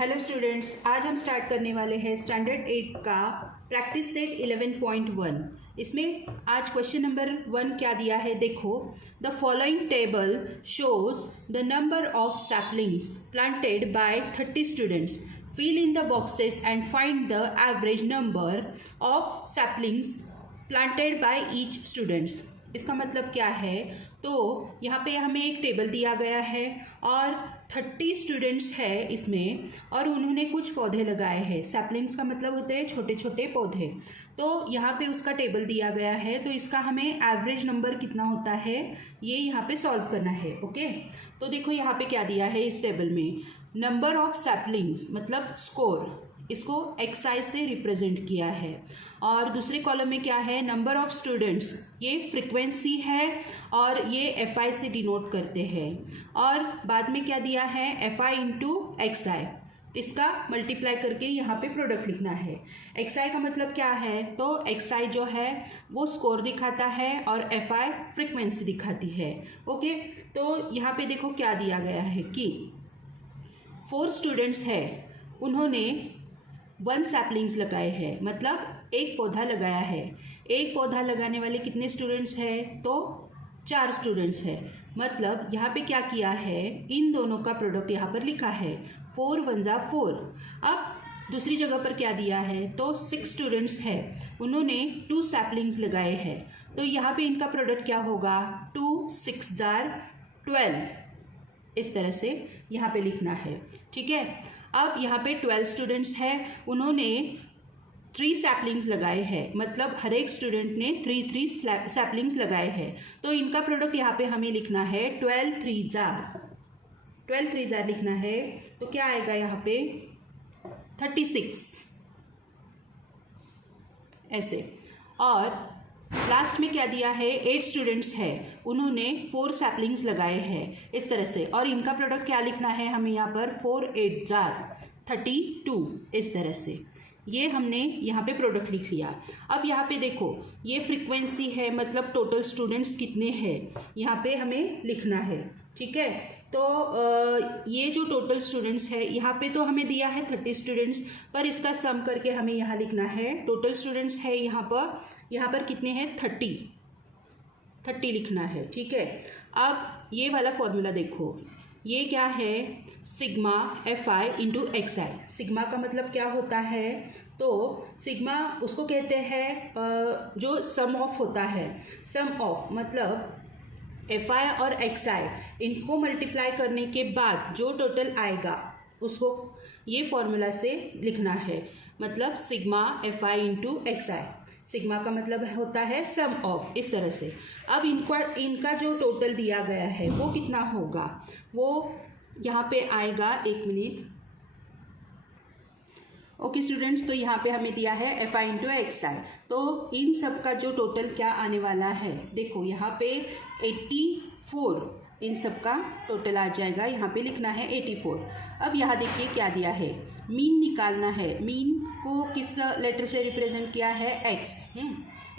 Hello students, आज हम start करने वाले हैं स्टैंडर्ड 8 का प्रैक्टिस सेट 11.1। इसमें आज क्वेश्चन नंबर 1 क्या दिया है, देखो। The following table shows the number of saplings planted by 30 students. Fill in the boxes and find the average number of saplings planted by each students. इसका मतलब क्या है, तो यहाँ पे हमें एक टेबल दिया गया है और 30 स्टूडेंट्स है इसमें, और उन्होंने कुछ पौधे लगाए हैं। सैपलिंग्स का मतलब होते हैं छोटे छोटे पौधे। तो यहाँ पे उसका टेबल दिया गया है, तो इसका हमें एवरेज नंबर कितना होता है ये यहाँ पे सॉल्व करना है। ओके, तो देखो यहाँ पे क्या दिया है इस टेबल में, नंबर ऑफ सैपलिंग्स मतलब स्कोर, इसको XI से रिप्रेजेंट किया है। और दूसरे कॉलम में क्या है, नंबर ऑफ स्टूडेंट्स, ये फ्रीक्वेंसी है और ये FI से डिनोट करते हैं। और बाद में क्या दिया है, FI इंटू XI, इसका मल्टीप्लाई करके यहाँ पे प्रोडक्ट लिखना है। XI का मतलब क्या है, तो XI जो है वो स्कोर दिखाता है और FI फ्रीक्वेंसी दिखाती है। ओके, तो यहाँ पे देखो क्या दिया गया है कि 4 स्टूडेंट्स है, उन्होंने 1 सैपलिंग्स लगाए हैं, मतलब एक पौधा लगाया है। एक पौधा लगाने वाले कितने स्टूडेंट्स हैं, तो 4 स्टूडेंट्स हैं। मतलब यहाँ पे क्या किया है, इन दोनों का प्रोडक्ट यहाँ पर लिखा है, 4 1 जा 4। अब दूसरी जगह पर क्या दिया है, तो 6 स्टूडेंट्स है, उन्होंने 2 सैपलिंग्स लगाए हैं। तो यहाँ पे इनका प्रोडक्ट क्या होगा, 2 6 जार 12, इस तरह से यहाँ पे लिखना है। ठीक है, अब यहाँ पे 12 स्टूडेंट्स हैं, उन्होंने 3 सैपलिंग्स लगाए हैं, मतलब हर एक स्टूडेंट ने 3 सैपलिंग्स लगाए हैं। तो इनका प्रोडक्ट यहाँ पे हमें लिखना है 12 3 जार लिखना है। तो क्या आएगा यहाँ पे 36 ऐसे। और लास्ट में क्या दिया है, 8 स्टूडेंट्स है, उन्होंने 4 सैपलिंग्स लगाए हैं, इस तरह से। और इनका प्रोडक्ट क्या लिखना है हमें यहाँ पर, 4 8 जार 32, इस तरह से। ये हमने यहाँ पे प्रोडक्ट लिख लिया। अब यहाँ पे देखो, ये फ्रीक्वेंसी है, मतलब टोटल स्टूडेंट्स कितने हैं यहाँ पे हमें लिखना है। ठीक है, तो ये जो टोटल स्टूडेंट्स है यहाँ पे तो हमें दिया है 30 स्टूडेंट्स, पर इसका सम करके हमें यहाँ लिखना है। टोटल स्टूडेंट्स है यहाँ पर कितने हैं, 30 लिखना है। ठीक है, अब ये वाला फॉर्मूला देखो, ये क्या है, sigma FI into XI। Sigma का मतलब क्या होता है, तो सिग्मा उसको कहते हैं जो सम ऑफ होता है। सम ऑफ मतलब FI और XI, इनको मल्टीप्लाई करने के बाद जो टोटल आएगा उसको ये फॉर्मूला से लिखना है, मतलब sigma FI into XI। Sigma का मतलब होता है सम ऑफ, इस तरह से। अब इनका जो टोटल दिया गया है वो कितना होगा, वो यहाँ पे आएगा, 1 मिनट। ओके स्टूडेंट्स, तो यहाँ पे हमें दिया है FI इंटू XI। तो इन सब का जो टोटल क्या आने वाला है, देखो यहाँ पे 84, इन सब का टोटल आ जाएगा, यहाँ पे लिखना है 84। अब यहाँ देखिए क्या दिया है, मीन निकालना है। मीन को किस लेटर से रिप्रेजेंट किया है,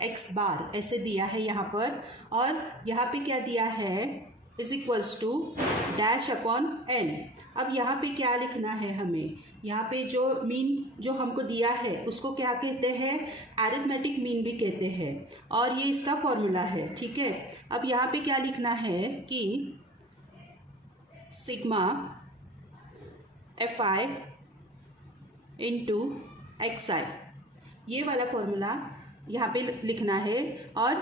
X बार ऐसे दिया है यहाँ पर। और यहाँ पे क्या दिया है, is equals to dash upon n। अब यहाँ पे क्या लिखना है हमें, यहाँ पे जो मीन जो हमको दिया है उसको क्या कहते हैं, अरिथमेटिक मीन भी कहते हैं, और ये इसका फॉर्मूला है। ठीक है, अब यहाँ पे क्या लिखना है कि सिग्मा FI इंटू XI, ये वाला फॉर्मूला यहाँ पे लिखना है, और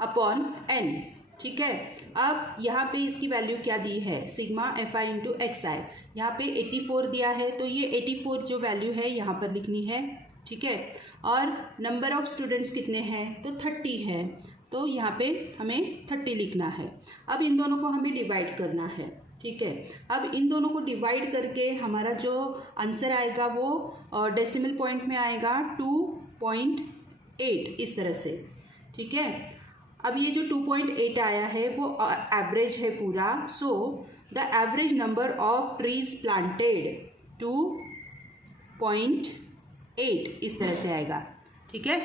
अपॉन n। ठीक है, अब यहाँ पे इसकी वैल्यू क्या दी है, सिग्मा FI इंटू XI, यहाँ पे 84 दिया है, तो ये 84 जो वैल्यू है यहाँ पर लिखनी है। ठीक है, और नंबर ऑफ स्टूडेंट्स कितने हैं, तो 30 है, तो यहाँ पे हमें 30 लिखना है। अब इन दोनों को हमें डिवाइड करना है। ठीक है, अब इन दोनों को डिवाइड करके हमारा जो आंसर आएगा वो डेसिमल पॉइंट में आएगा 2.8, इस तरह से। ठीक है, अब ये जो 2.8 आया है वो एवरेज है पूरा। So the average number of trees planted 2.8, इस तरह से आएगा। ठीक है,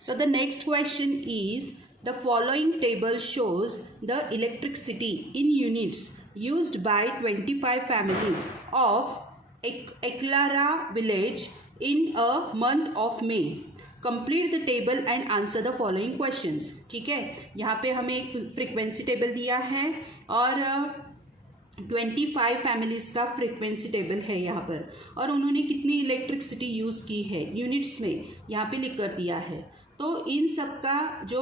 सो the next question is The following table shows the electricity in units used by 25 families of Eklara village in a month of May. Complete the table and answer the following questions. ठीक है, यहाँ पे हमें एक frequency table दिया है और 25 families का फ्रीक्वेंसी टेबल है यहाँ पर, और उन्होंने कितनी इलेक्ट्रिसिटी यूज़ की है यूनिट्स में यहाँ पे लिख कर दिया है। तो इन सब का जो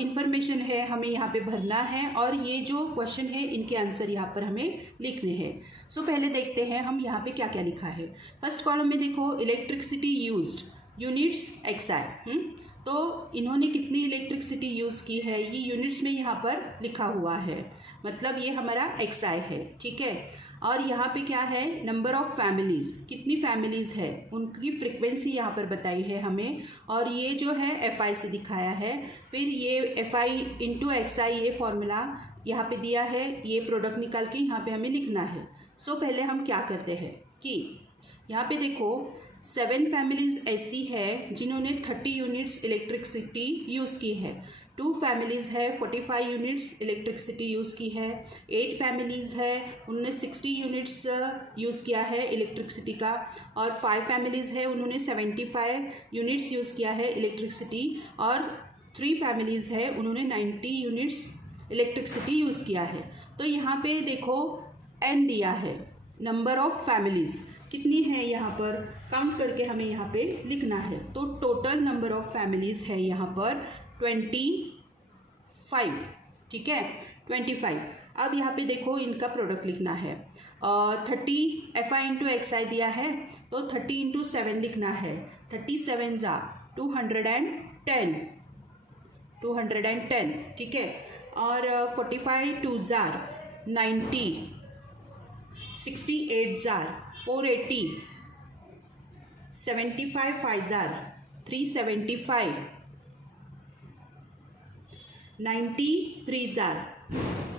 इंफॉर्मेशन है हमें यहाँ पे भरना है, और ये जो क्वेश्चन है इनके आंसर यहाँ पर हमें लिखने हैं। सो पहले देखते हैं हम यहाँ पे क्या क्या लिखा है। फर्स्ट कॉलम में देखो इलेक्ट्रिसिटी यूज्ड यूनिट्स एक्सआई। तो इन्होंने कितनी इलेक्ट्रिसिटी यूज़ की है ये यूनिट्स में यहाँ पर लिखा हुआ है, मतलब ये हमारा एक्सआई है। ठीक है, और यहाँ पे क्या है, नंबर ऑफ फैमिलीज़, कितनी फैमिलीज़ है उनकी फ्रीक्वेंसी यहाँ पर बताई है हमें, और ये जो है एफआई से दिखाया है। फिर ये एफआई इंटू एक्सआई ये फॉर्मूला यहाँ पे दिया है, ये प्रोडक्ट निकाल के यहाँ पे हमें लिखना है। सो पहले हम क्या करते हैं कि यहाँ पे देखो 7 फैमिलीज़ ऐसी है जिन्होंने 30 यूनिट्स इलेक्ट्रिसिटी यूज़ की है, 2 फैमिलीज़ है 45 यूनिट्स इलेक्ट्रिसिटी यूज़ की है, 8 फैमिलीज़ है उन्होंने 60 यूनिट्स यूज़ किया है इलेक्ट्रिसिटी का, और 5 फैमिलीज़ है उन्होंने 75 यूनिट्स यूज़ किया है इलेक्ट्रिसिटी, और 3 फैमिलीज़ है उन्होंने 90 यूनिट्स इलेक्ट्रिसिटी यूज़ किया है। तो यहाँ पे देखो n दिया है, नंबर ऑफ फैमिलीज़ कितनी है यहाँ पर काउंट करके हमें यहाँ पे लिखना है। तो टोटल नंबर ऑफ फैमिलीज़ है यहाँ पर 25। ठीक है, 25। अब यहाँ पे देखो इनका प्रोडक्ट लिखना है, 30 एफआई इंटू एक्सआई दिया है तो 30 इंटू 7 लिखना है, 37 जा 210। ठीक है, और 45 2 जार 90, 68 जार 480, 75 5 जार 375, 93 जार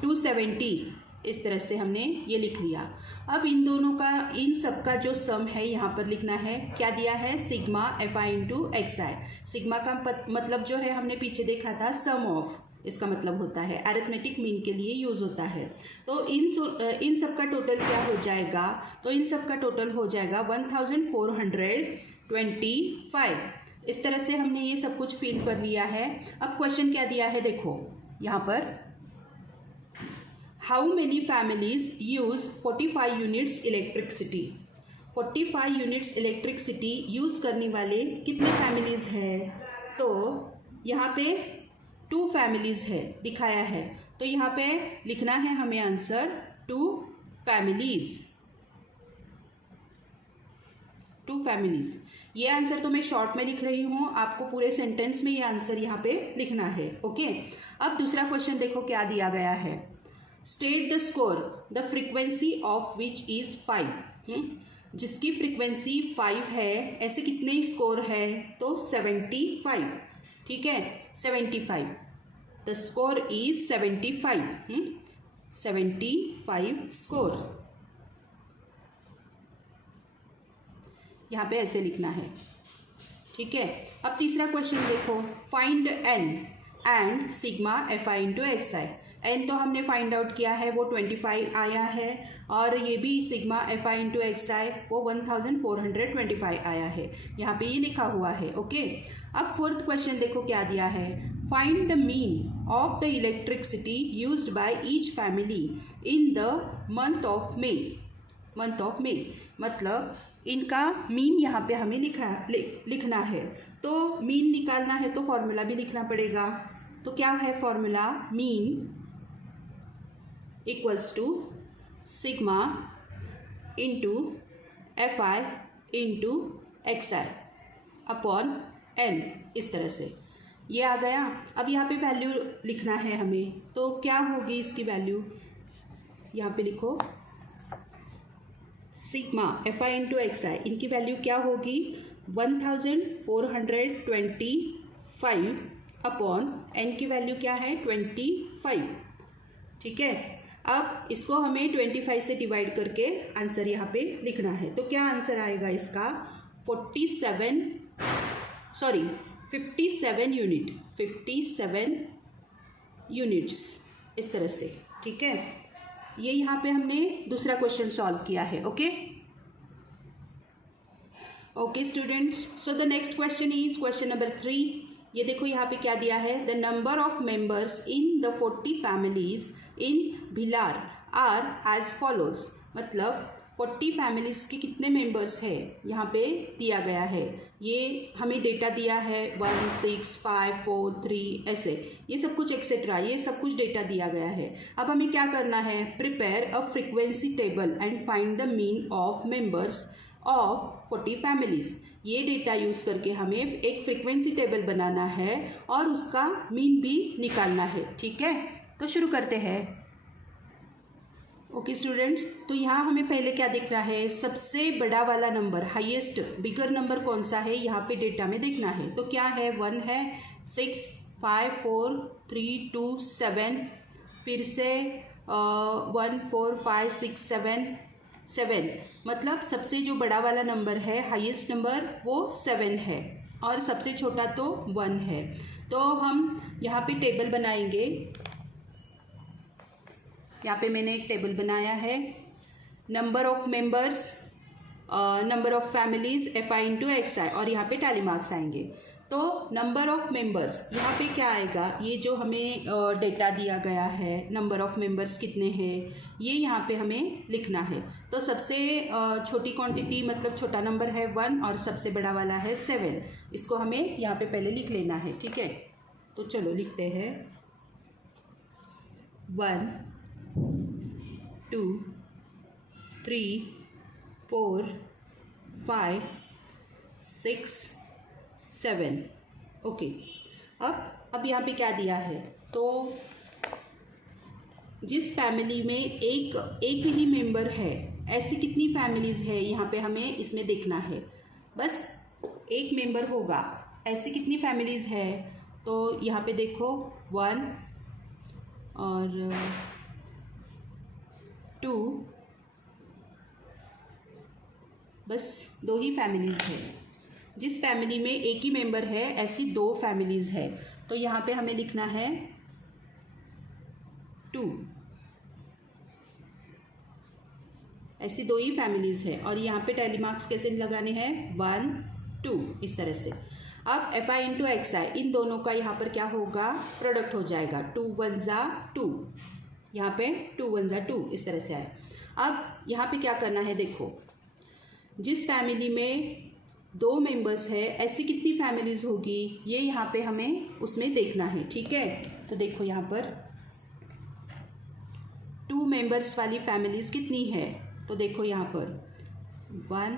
270। इस तरह से हमने ये लिख लिया। अब इन दोनों का, इन सब का जो सम है यहाँ पर लिखना है। क्या दिया है, sigma F I into X I. Sigma का मतलब जो है हमने पीछे देखा था सम ऑफ, इसका मतलब होता है अरिथमेटिक मीन के लिए यूज़ होता है। तो इन सब का टोटल क्या हो जाएगा, तो इन सब का टोटल हो जाएगा 1425। इस तरह से हमने ये सब कुछ फिल कर लिया है। अब क्वेश्चन क्या दिया है देखो यहाँ पर, how many families use 45 units electricity. 45 units electricity use करने वाले कितने फैमिलीज है, तो यहाँ पे 2 फैमिलीज है दिखाया है, तो यहाँ पे लिखना है हमें आंसर 2 फैमिलीज। ये आंसर तो मैं शॉर्ट में लिख रही हूँ, आपको पूरे सेंटेंस में ये आंसर यहाँ पे लिखना है। ओके, अब दूसरा क्वेश्चन देखो क्या दिया गया है, state the score the frequency of which is 5। जिसकी फ्रीक्वेंसी 5 है, ऐसे कितने स्कोर है, तो 75। ठीक है, 75, द स्कोर इज 75। 75 स्कोर यहाँ पे ऐसे लिखना है। ठीक है, अब तीसरा क्वेश्चन देखो, find N and sigma F I into X I. N तो हमने फाइंड आउट किया है, वो 25 आया है, और ये भी sigma F I into X I वो 1425 आया है, यहाँ पे ये लिखा हुआ है। ओके, अब फोर्थ क्वेश्चन देखो क्या दिया है, find the mean of the electricity used by each family in the month of May. Month of May मतलब इनका मीन यहाँ पे हमें लिखना है। तो मीन निकालना है तो फॉर्मूला भी लिखना पड़ेगा। तो क्या है formula, mean equals to sigma into F I into X I upon N. इस तरह से ये आ गया। अब यहाँ पे वैल्यू लिखना है हमें, तो क्या होगी इसकी वैल्यू, यहाँ पे लिखो sigma F I into X I, इनकी वैल्यू क्या होगी 1425 अपॉन एन की वैल्यू क्या है 25। ठीक है, अब इसको हमें 25 से डिवाइड करके आंसर यहाँ पे लिखना है। तो क्या आंसर आएगा इसका 57 यूनिट्स इस तरह से। ठीक है, ये यहाँ पे हमने दूसरा क्वेश्चन सॉल्व किया है। Okay okay students, so the next question is question number 3। ये देखो यहाँ पे क्या दिया है, the number of members in the 40 families in Bhilar are as follows. मतलब 40 फैमिलीज के कितने मेंबर्स है यहाँ पे दिया गया है। ये हमें डेटा दिया है 1 6 5 4 3 ऐसे, ये सब कुछ एक्सेट्रा, ये सब कुछ डेटा दिया गया है। अब हमें क्या करना है, prepare a frequency table and find the mean of members of 40 families. ये डेटा यूज़ करके हमें एक फ्रीक्वेंसी टेबल बनाना है और उसका मीन भी निकालना है। ठीक है, तो शुरू करते हैं। ओके स्टूडेंट्स, तो यहाँ हमें पहले क्या दिख रहा है, सबसे बड़ा वाला नंबर, हाईएस्ट बिगर नंबर कौन सा है यहाँ पे डेटा में देखना है। तो क्या है, 1 है, 6 5 4 3 2 7, फिर से 1 4 5 6 7, मतलब सबसे जो बड़ा वाला नंबर है, हाईएस्ट नंबर, वो 7 है और सबसे छोटा तो 1 है। तो हम यहाँ पे टेबल बनाएंगे। यहाँ पे मैंने एक टेबल बनाया है, number of members, number of families FI into XI, और यहाँ पे टैली मार्क्स आएंगे। तो नंबर ऑफ मेंबर्स यहाँ पे क्या आएगा, ये जो हमें डेटा दिया गया है, नंबर ऑफ मेंबर्स कितने हैं, ये यहाँ पे हमें लिखना है। तो सबसे छोटी क्वांटिटी मतलब छोटा नंबर है 1 और सबसे बड़ा वाला है 7। इसको हमें यहाँ पे पहले लिख लेना है। ठीक है, तो चलो लिखते हैं 1 2 3 4 5 6 7। ओके, अब यहाँ पे क्या दिया है, तो जिस फैमिली में एक ही मेंबर है, ऐसी कितनी फैमिलीज़ है यहाँ पे हमें इसमें देखना है। बस एक मेंबर होगा, ऐसी कितनी फैमिलीज़ है, तो यहाँ पे देखो 1 और 2, बस 2 ही फैमिलीज़ है। जिस फैमिली में एक ही मेंबर है, ऐसी 2 फैमिलीज़ है, तो यहाँ पे हमें लिखना है 2, ऐसी 2 ही फैमिलीज़ है। और यहाँ पे टैली मार्क्स कैसे लगाने हैं, 1 2 इस तरह से। अब FI इंटू XI, इन दोनों का यहाँ पर क्या होगा, प्रोडक्ट हो जाएगा, 2 1 जा 2, यहाँ पे 2 1 जा 2 इस तरह से आए। अब यहाँ पे क्या करना है, देखो जिस फैमिली में 2 मेंबर्स है, ऐसी कितनी फैमिलीज़ होगी, ये यहाँ पे हमें उसमें देखना है। ठीक है, तो देखो यहाँ पर 2 मेंबर्स वाली फैमिलीज़ कितनी है, तो देखो यहाँ पर 1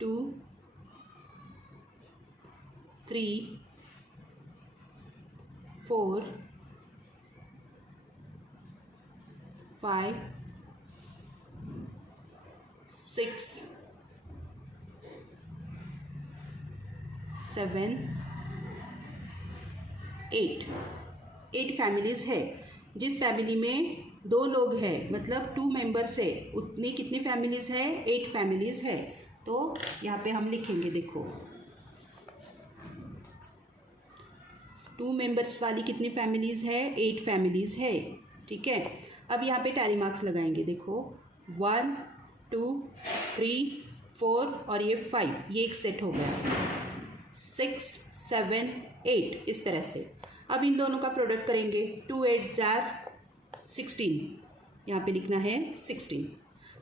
2 3 4 5 6 7 8 फैमिलीज़ है। जिस फैमिली में 2 लोग हैं, मतलब 2 मेंबर्स है, उतनी कितनी फैमिलीज़ है, 8 फैमिलीज़ है। तो यहाँ पे हम लिखेंगे, देखो 2 मेंबर्स वाली कितनी फैमिलीज़ है, 8 फैमिलीज़ है। ठीक है, अब यहाँ पे टैली मार्क्स लगाएंगे, देखो 1 2 3 4 और ये 5, ये एक सेट हो गया, 6 7 8 इस तरह से। अब इन दोनों का प्रोडक्ट करेंगे, 2 8 जार 16, यहाँ पे लिखना है 16।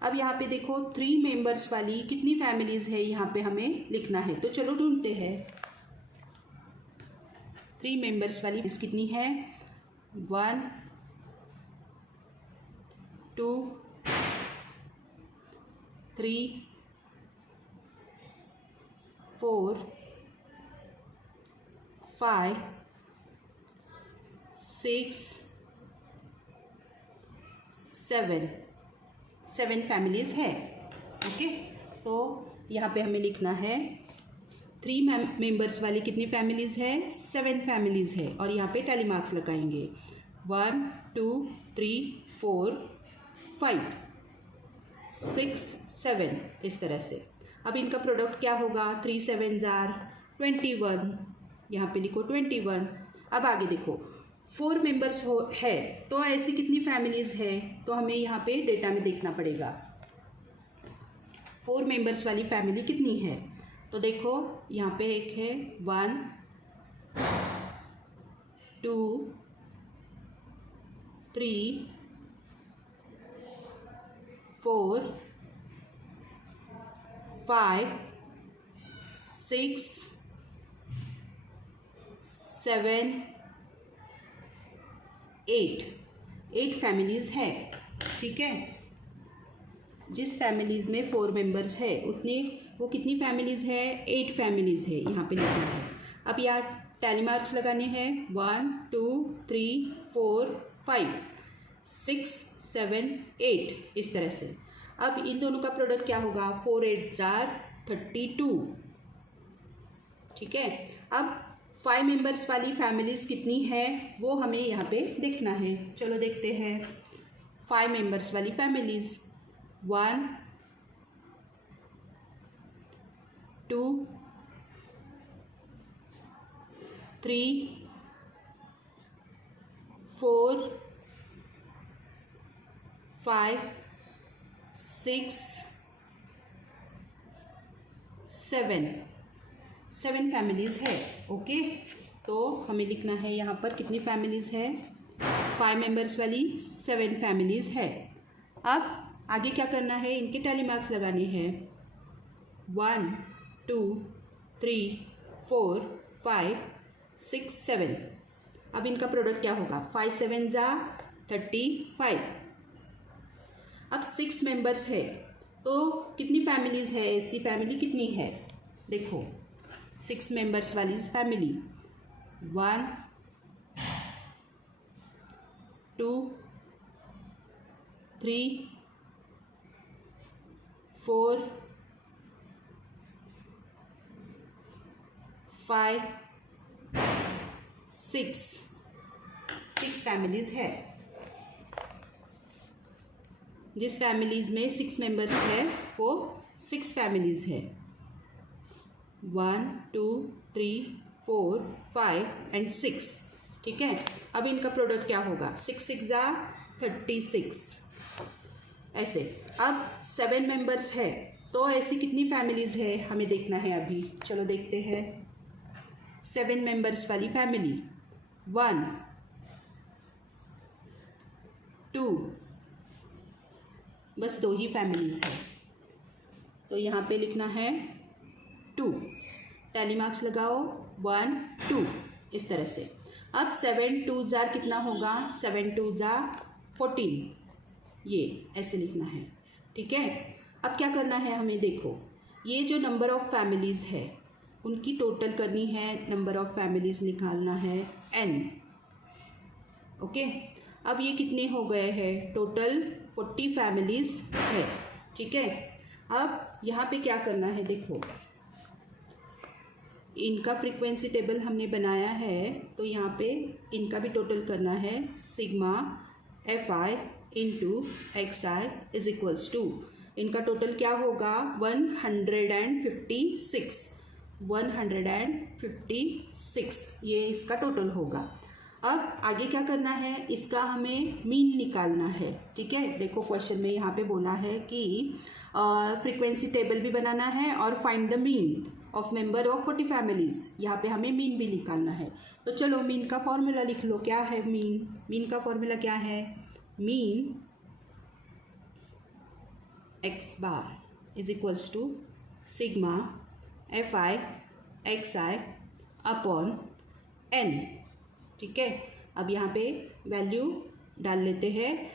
अब यहाँ पे देखो 3 मेंबर्स वाली कितनी फैमिलीज़ है, यहाँ पे हमें लिखना है। तो चलो ढूंढते हैं, 3 मेंबर्स वाली कितनी है, 1 2 3 4 5 6 7 फैमिलीज़ है। ओके, तो यहाँ पे हमें लिखना है 3 मेंबर्स वाली कितनी फैमिलीज़ है, 7 फैमिलीज़ है, और यहाँ पे टैली मार्क्स लगाएंगे, 1 2 3 4 5 6 7 इस तरह से। अब इनका प्रोडक्ट क्या होगा, 3 7 जार 21, यहाँ पे लिखो 21। अब आगे देखो 4 मेंबर्स है तो ऐसी कितनी फैमिलीज़ है, तो हमें यहाँ पे डेटा में देखना पड़ेगा 4 मेंबर्स वाली फैमिली कितनी है। तो देखो यहाँ पे एक है 1 2 3 4 5 6 7 8 फैमिलीज़ है। ठीक है, जिस फैमिलीज़ में 4 मेंबर्स है उतनी वो कितनी फैमिलीज़ है, 8 फैमिलीज़ है, यहाँ पे लिखना है। अब यहाँ टैली मार्क्स लगाने हैं 1 2 3 4 5 6 7 8 इस तरह से। अब इन दोनों का प्रोडक्ट क्या होगा, 4 8 32। ठीक है, अब 5 मेंबर्स वाली फैमिलीज़ कितनी है वो हमें यहाँ पे देखना है। चलो देखते हैं 5 मेंबर्स वाली फैमिलीज़ 1 2 3 4 5 6 7 फैमिलीज़ है। ओके, तो हमें लिखना है यहाँ पर कितनी फैमिलीज़ है, 5 मेंबर्स वाली 7 फैमिलीज़ है। अब आगे क्या करना है, इनके टैली मार्क्स लगाने हैं 1 2 3 4 5 6 7। अब इनका प्रोडक्ट क्या होगा, 5 7 35। अब 6 मेंबर्स है तो कितनी फैमिलीज़ है, ऐसी फैमिली कितनी है, देखो 6 मेंबर्स वाली फैमिली 1 2 3 4 5 6 फैमिलीज़ है। जिस फैमिलीज़ में 6 मेंबर्स है वो 6 फैमिलीज़ है 1 2 3 4 5 एंड 6। ठीक है, अब इनका प्रोडक्ट क्या होगा, 6 6 36 ऐसे। अब 7 मेंबर्स है तो ऐसी कितनी फैमिलीज़ है हमें देखना है अभी। चलो देखते हैं 7 मेंबर्स वाली फैमिली 1 2, बस 2 ही फैमिलीज़ है तो यहाँ पे लिखना है 2। टैली मार्क्स लगाओ 1 2 इस तरह से। अब 7 2 कितना होगा, 7 2 14, ये ऐसे लिखना है। ठीक है, अब क्या करना है हमें, देखो ये जो नंबर ऑफ़ फैमिलीज़ है उनकी टोटल करनी है, नंबर ऑफ़ फैमिलीज़ निकालना है n। ओके, अब ये कितने हो गए हैं, टोटल 40 फैमिलीज़ है। ठीक है, अब यहाँ पे क्या करना है, देखो इनका फ्रीक्वेंसी टेबल हमने बनाया है तो यहाँ पे इनका भी टोटल करना है, sigma fi into xi is equals to, इनका टोटल क्या होगा 156, ये इसका टोटल होगा। अब आगे क्या करना है, इसका हमें मीन निकालना है। ठीक है, देखो क्वेश्चन में यहाँ पे बोला है कि फ्रीक्वेंसी टेबल भी बनाना है और find the mean of member of 40 families, यहाँ पे हमें मीन भी निकालना है। तो चलो मीन का फॉर्मूला लिख लो, क्या है मीन का फॉर्मूला क्या है, mean x bar is equals to sigma fi xi upon n। ठीक है, अब यहाँ पे वैल्यू डाल लेते हैं,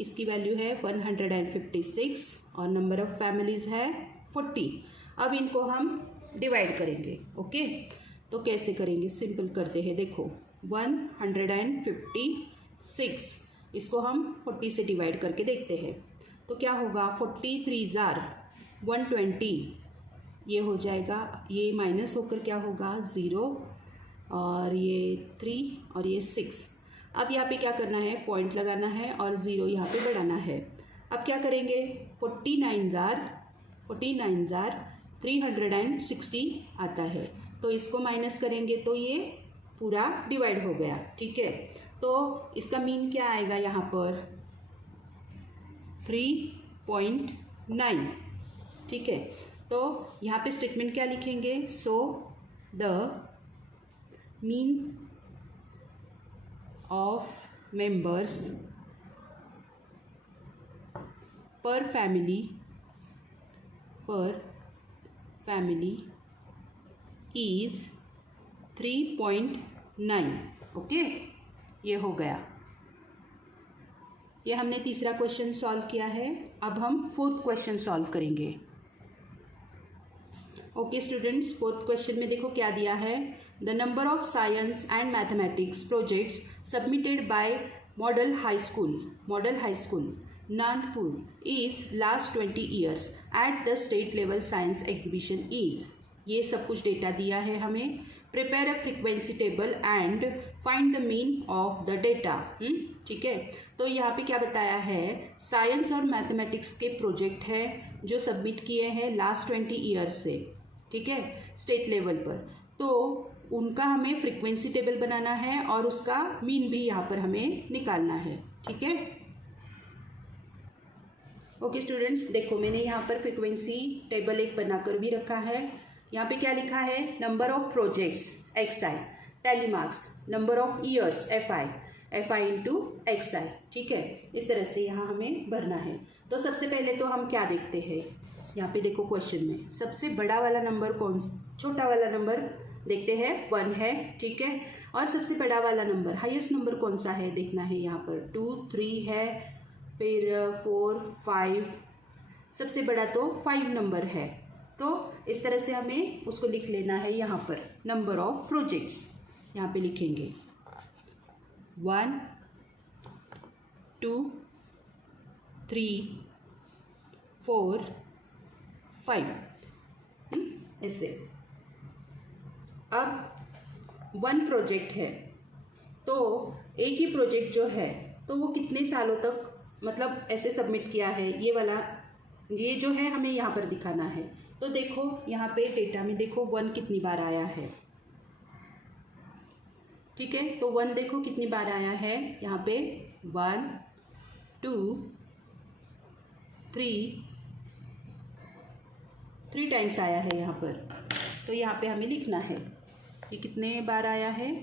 इसकी वैल्यू है 156 और नंबर ऑफ़ फैमिलीज़ है 40। अब इनको हम डिवाइड करेंगे। ओके, तो कैसे करेंगे, सिंपल करते हैं, देखो 156 इसको हम 40 से डिवाइड करके देखते हैं तो क्या होगा, 43 120, ये हो जाएगा, ये माइनस होकर क्या होगा 0 और ये 3 और ये 6। अब यहाँ पे क्या करना है, पॉइंट लगाना है और 0 यहाँ पे बढ़ाना है। अब क्या करेंगे, 49 360 आता है तो इसको माइनस करेंगे तो ये पूरा डिवाइड हो गया। ठीक है, तो इसका मीन क्या आएगा यहाँ पर 3.9। ठीक है, तो यहाँ पे स्टेटमेंट क्या लिखेंगे, so the mean of members पर फैमिली इज 3.9। ओके, ये हो गया। ये हमने तीसरा क्वेश्चन सॉल्व किया है। अब हम फोर्थ क्वेश्चन सॉल्व करेंगे। ओके स्टूडेंट्स, फोर्थ क्वेश्चन में देखो क्या दिया है। The number of science and mathematics projects submitted by model high school Nagpur is last 20 years at the state level science exhibition is. ये सब कुछ डेटा दिया है हमें। Prepare a frequency table and find the mean of the data. ठीक है, तो यहाँ पे क्या बताया है, साइंस और मैथमेटिक्स के प्रोजेक्ट है जो सबमिट किए हैं लास्ट 20 ईयर्स से। ठीक है, स्टेट लेवल पर, तो उनका हमें फ्रीक्वेंसी टेबल बनाना है और उसका मीन भी यहाँ पर हमें निकालना है। ठीक है, ओके स्टूडेंट्स, देखो मैंने यहाँ पर फ्रीक्वेंसी टेबल एक बनाकर भी रखा है। यहाँ पे क्या लिखा है, number of projects XI, tally marks, number of years FI into XI। ठीक है, इस तरह से यहाँ हमें भरना है। तो सबसे पहले तो हम क्या देखते हैं, यहाँ पे देखो क्वेश्चन में सबसे बड़ा वाला नंबर छोटा वाला नंबर देखते हैं 1 है। ठीक है, और सबसे बड़ा वाला नंबर हाईएस्ट नंबर कौन सा है देखना है। यहाँ पर 2 3 है, फिर 4 5, सबसे बड़ा तो 5 नंबर है। तो इस तरह से हमें उसको लिख लेना है। यहाँ पर नंबर ऑफ प्रोजेक्ट्स यहाँ पे लिखेंगे 1 2 3 4 5, ऐसे। अब 1 प्रोजेक्ट है, तो एक ही प्रोजेक्ट जो है तो वो कितने सालों तक मतलब ऐसे सबमिट किया है, ये वाला ये जो है हमें यहाँ पर दिखाना है। तो देखो यहाँ पे डेटा में देखो 1 कितनी बार आया है। ठीक है, तो 1 देखो कितनी बार आया है यहाँ पे 1 2 3 टाइम्स आया है यहाँ पर। तो यहाँ पे हमें लिखना है ये कितने बार आया है,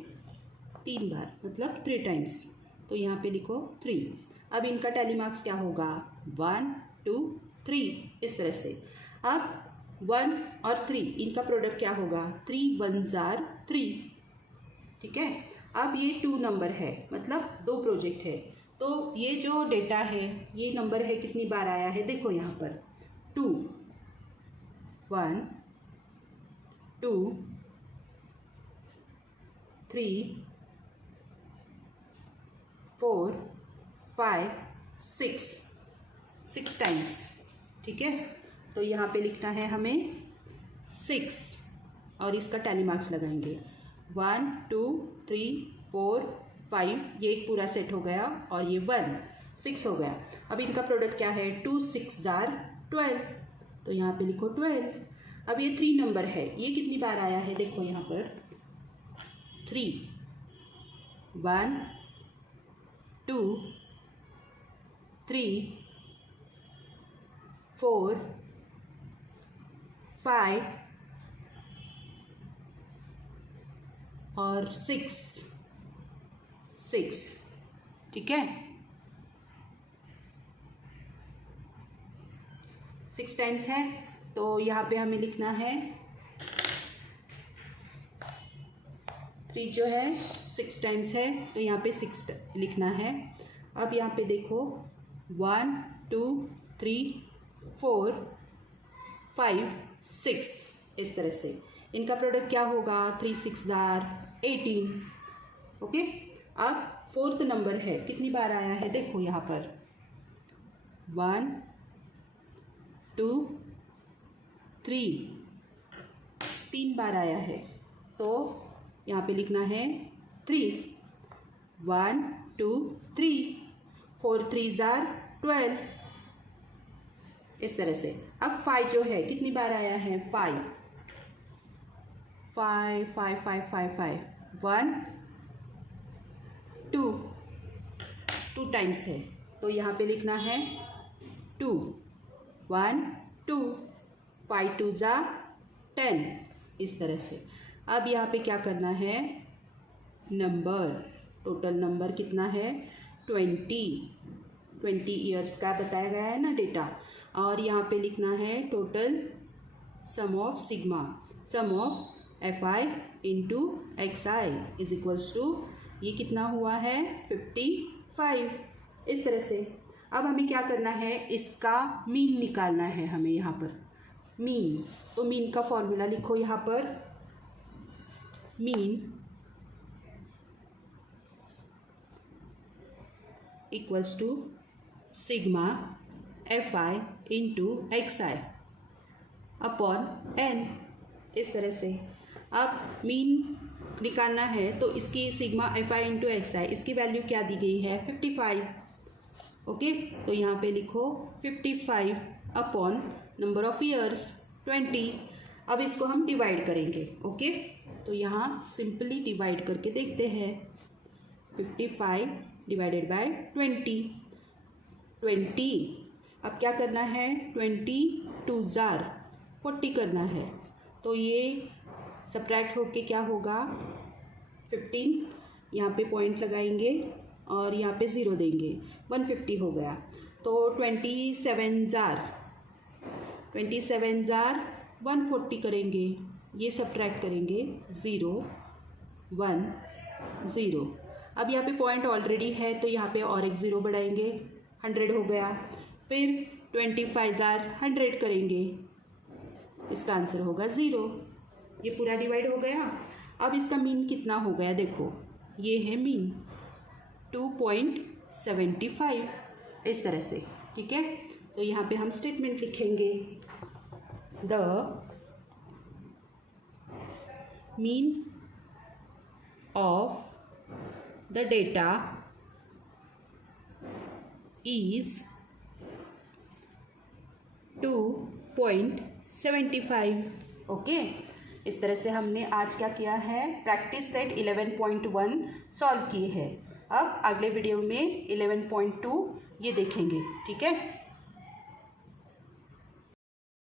3 बार, मतलब 3 टाइम्स। तो यहाँ पे लिखो 3। अब इनका टैली मार्क्स क्या होगा 1 2 3, इस तरह से। अब 1 और 3 इनका प्रोडक्ट क्या होगा 3 1 जार 3। ठीक है, अब ये 2 नंबर है, मतलब 2 प्रोजेक्ट है। तो ये जो डेटा है ये नंबर है कितनी बार आया है, देखो यहाँ पर 2 1 2 3 4 5 6 टाइम्स। ठीक है, तो यहाँ पे लिखना है हमें 6 और इसका टैली मार्क्स लगाएंगे 1 2 3 4 5, ये एक पूरा सेट हो गया और ये 1 6 हो गया। अब इनका प्रोडक्ट क्या है 2 6 जार 12, तो यहाँ पे लिखो 12। अब ये 3 नंबर है, ये कितनी बार आया है देखो यहाँ पर 3 1 2 3 4 5 और 6। ठीक है, 6 टाइम्स है, तो यहाँ पे हमें लिखना है 3 जो है 6 टाइम्स है, तो यहाँ पे 6 लिखना है। अब यहाँ पे देखो 1 2 3 4 5 6, इस तरह से। इनका प्रोडक्ट क्या होगा 3 6 जार 18। ओके, अब 4th नंबर है, कितनी बार आया है देखो यहाँ पर 1 2 3 बार आया है, तो यहाँ पे लिखना है 3 1 2 3 4 3 जार 12, इस तरह से। अब 5 जो है कितनी बार आया है 5 5 5 5 5 5 1 टू टाइम्स है, तो यहाँ पे लिखना है 2, 1 2, 5 2 जा 10, इस तरह से। अब यहाँ पे क्या करना है, नंबर, टोटल नंबर कितना है 20 ईयर्स का बताया गया है ना डेटा। और यहाँ पे लिखना है total sum of sigma, sum of FI into XI is equals to, ये कितना हुआ है 55, इस तरह से। अब हमें क्या करना है, इसका मीन निकालना है हमें यहाँ पर, मीन। तो मीन का फॉर्मूला लिखो यहाँ पर, mean equals to sigma FI into XI upon n, इस तरह से। अब मीन निकालना है तो इसकी सिग्मा FI इंटू XI, इसकी वैल्यू क्या दी गई है 55, ओके। तो यहाँ पे लिखो 55 अपॉन नंबर ऑफ ईयर्स 20। अब इसको हम डिवाइड करेंगे, ओके। तो यहाँ सिंपली डिवाइड करके देखते हैं, 55 डिवाइडेड बाय 20। अब क्या करना है, 20 2 जार 40 करना है, तो ये सब्ट्रैक्ट होके क्या होगा 15, यहाँ पे पॉइंट लगाएंगे और यहाँ पे 0 देंगे, 150 हो गया। तो 27 जार 140 करेंगे, ये सब्ट्रैक्ट करेंगे 0 1 0। अब यहाँ पे पॉइंट ऑलरेडी है तो यहाँ पे और एक 0 बढ़ाएंगे, 100 हो गया। फिर 25 जार 100 करेंगे, इसका आंसर होगा 0। ये पूरा डिवाइड हो गया। अब इसका मीन कितना हो गया, देखो ये है मीन 2.75, इस तरह से, ठीक है। तो यहाँ पे हम स्टेटमेंट लिखेंगे, the mean of the data is 2.75, okay. इस तरह से हमने आज क्या किया है, प्रैक्टिस सेट 11.1 सॉल्व किए हैं। अब अगले वीडियो में 11.2 ये देखेंगे, ठीक है।